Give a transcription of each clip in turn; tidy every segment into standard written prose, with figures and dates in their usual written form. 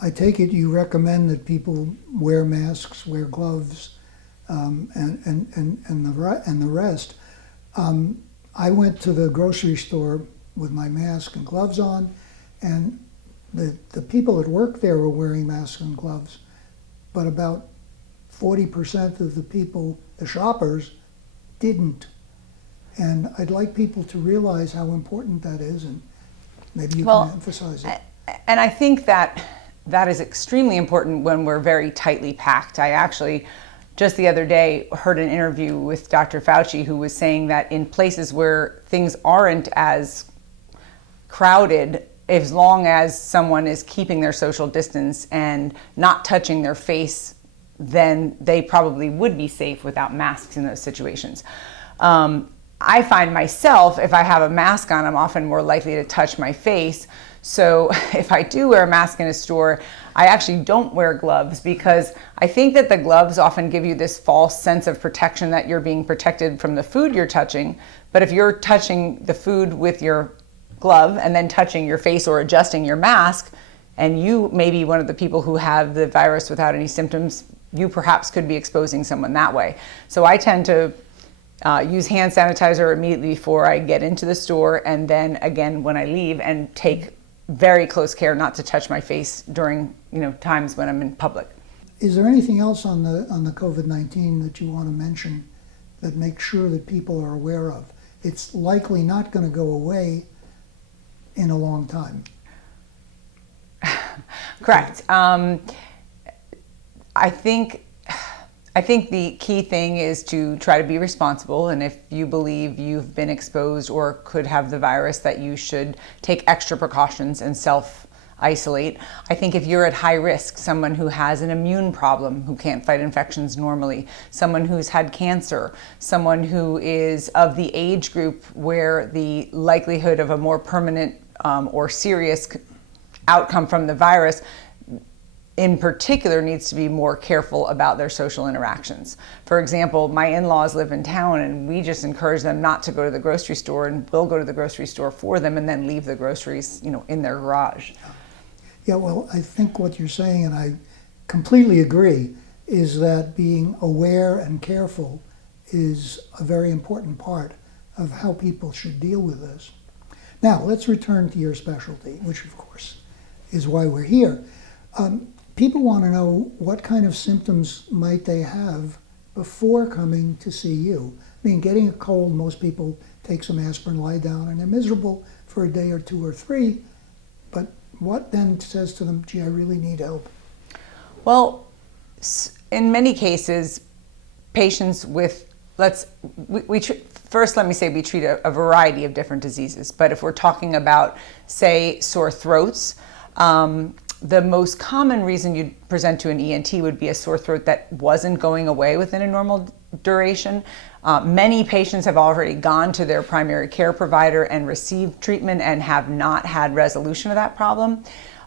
I take it you recommend that people wear masks, wear gloves, and the rest. I went to the grocery store with my mask and gloves on, and the people that work there were wearing masks and gloves, but about 40% of the people, the shoppers, didn't. And I'd like people to realize how important that is, and maybe you can emphasize it. And I think that is extremely important when we're very tightly packed. I actually, just the other day, heard an interview with Dr. Fauci, who was saying that in places where things aren't as crowded, as long as someone is keeping their social distance and not touching their face, then they probably would be safe without masks in those situations. I find myself, if I have a mask on, I'm often more likely to touch my face. So if I do wear a mask in a store, I actually don't wear gloves, because I think that the gloves often give you this false sense of protection, that you're being protected from the food you're touching. But if you're touching the food with your glove and then touching your face or adjusting your mask, and you may be one of the people who have the virus without any symptoms, you perhaps could be exposing someone that way. So I tend to use hand sanitizer immediately before I get into the store, and then again when I leave, and take very close care not to touch my face during times when I'm in public. Is there anything else on the COVID-19 that you want to mention that makes sure that people are aware of? It's likely not going to go away in a long time. Correct. I think the key thing is to try to be responsible, and if you believe you've been exposed or could have the virus, that you should take extra precautions and self-isolate. I think if you're at high risk, someone who has an immune problem, who can't fight infections normally, someone who's had cancer, someone who is of the age group where the likelihood of a more permanent or serious outcome from the virus in particular needs to be more careful about their social interactions. For example, my in-laws live in town, and we just encourage them not to go to the grocery store, and we'll go to the grocery store for them and then leave the groceries, in their garage. Yeah, well, I think what you're saying, and I completely agree, is that being aware and careful is a very important part of how people should deal with this. Now, let's return to your specialty, which of course is why we're here. People want to know what kind of symptoms might they have before coming to see you. I mean, getting a cold, most people take some aspirin, lie down, and they're miserable for a day or two or three. But what then says to them, gee, I really need help? Well, in many cases, patients with, first let me say we treat a variety of different diseases. But if we're talking about, say, sore throats, the most common reason you'd present to an ENT would be a sore throat that wasn't going away within a normal duration. Many patients have already gone to their primary care provider and received treatment and have not had resolution of that problem.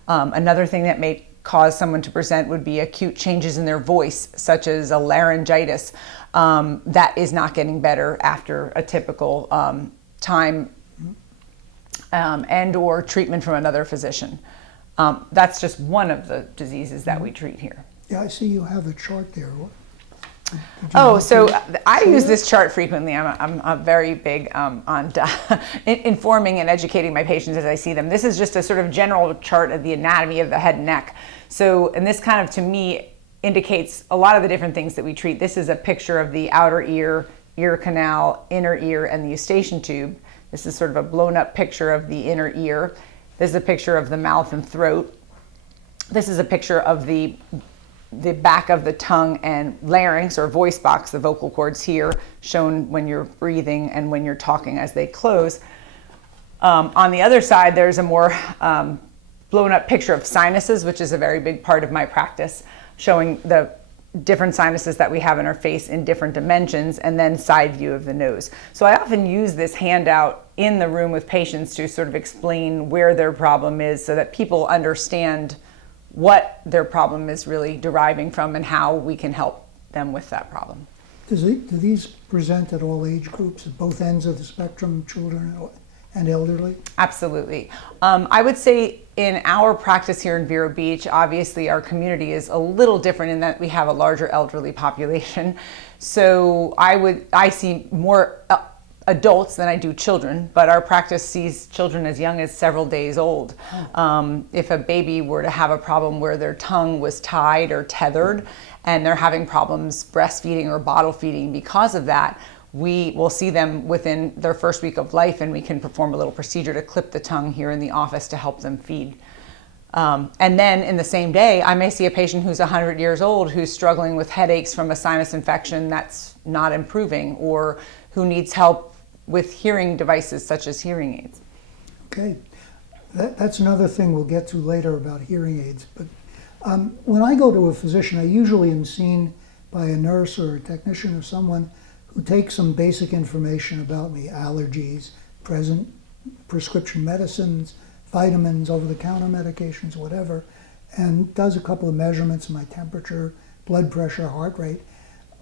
Another thing that may cause someone to present would be acute changes in their voice, such as a laryngitis, that is not getting better after a typical time and or treatment from another physician. That's just one of the diseases that we treat here. Yeah, I see you have a chart there. So I use this chart frequently. I'm very big on informing and educating my patients as I see them. This is just a sort of general chart of the anatomy of the head and neck. And this kind of, to me, indicates a lot of the different things that we treat. This is a picture of the outer ear, ear canal, inner ear, and the eustachian tube. This is sort of a blown up picture of the inner ear. This is a picture of the mouth and throat. This is a picture of the back of the tongue and larynx or voice box, the vocal cords here, shown when you're breathing and when you're talking as they close. On the other side, there's a more blown up picture of sinuses, which is a very big part of my practice, showing the different sinuses that we have in our face in different dimensions, and then side view of the nose. So I often use this handout in the room with patients to sort of explain where their problem is, so that people understand what their problem is really deriving from and how we can help them with that problem. Do these present at all age groups, at both ends of the spectrum, children and elderly? Absolutely. I would say in our practice here in Vero Beach, obviously our community is a little different in that we have a larger elderly population. So I see more adults than I do children, but our practice sees children as young as several days old. If a baby were to have a problem where their tongue was tied or tethered and they're having problems breastfeeding or bottle feeding because of that, we will see them within their first week of life, and we can perform a little procedure to clip the tongue here in the office to help them feed. And then in the same day, I may see a patient who's 100 years old who's struggling with headaches from a sinus infection that's not improving, or who needs help with hearing devices such as hearing aids. Okay, that's another thing we'll get to later about hearing aids. But when I go to a physician, I usually am seen by a nurse or a technician or someone who takes some basic information about me: allergies, present prescription medicines, vitamins, over-the-counter medications, whatever, and does a couple of measurements of my temperature, blood pressure, heart rate.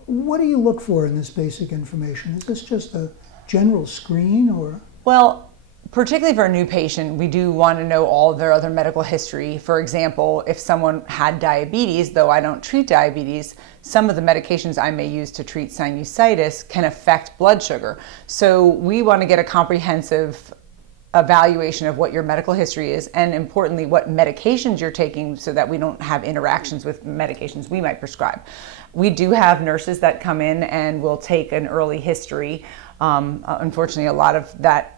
What do you look for in this basic information? Is this just a general screen, or? Well, particularly for a new patient, we do want to know all of their other medical history. For example, if someone had diabetes, though I don't treat diabetes, some of the medications I may use to treat sinusitis can affect blood sugar. So we want to get a comprehensive evaluation of what your medical history is, and importantly, what medications you're taking, so that we don't have interactions with medications we might prescribe. We do have nurses that come in and will take an early history. Unfortunately, a lot of that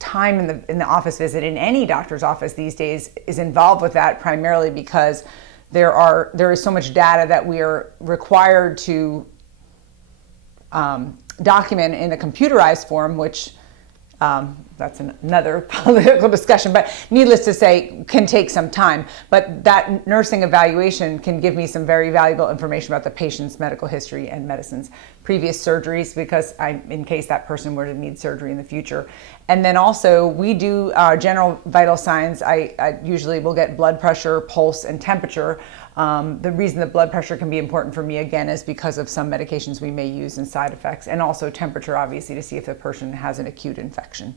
time in the office visit in any doctor's office these days is involved with that, primarily because there is so much data that we are required to document in a computerized form, which that's another political discussion, but needless to say, can take some time. But that nursing evaluation can give me some very valuable information about the patient's medical history and medicines, previous surgeries, because in case that person were to need surgery in the future. And then also we do general vital signs. I usually will get blood pressure, pulse, and temperature. The reason the blood pressure can be important for me, again, is because of some medications we may use and side effects, and also temperature, obviously, to see if the person has an acute infection.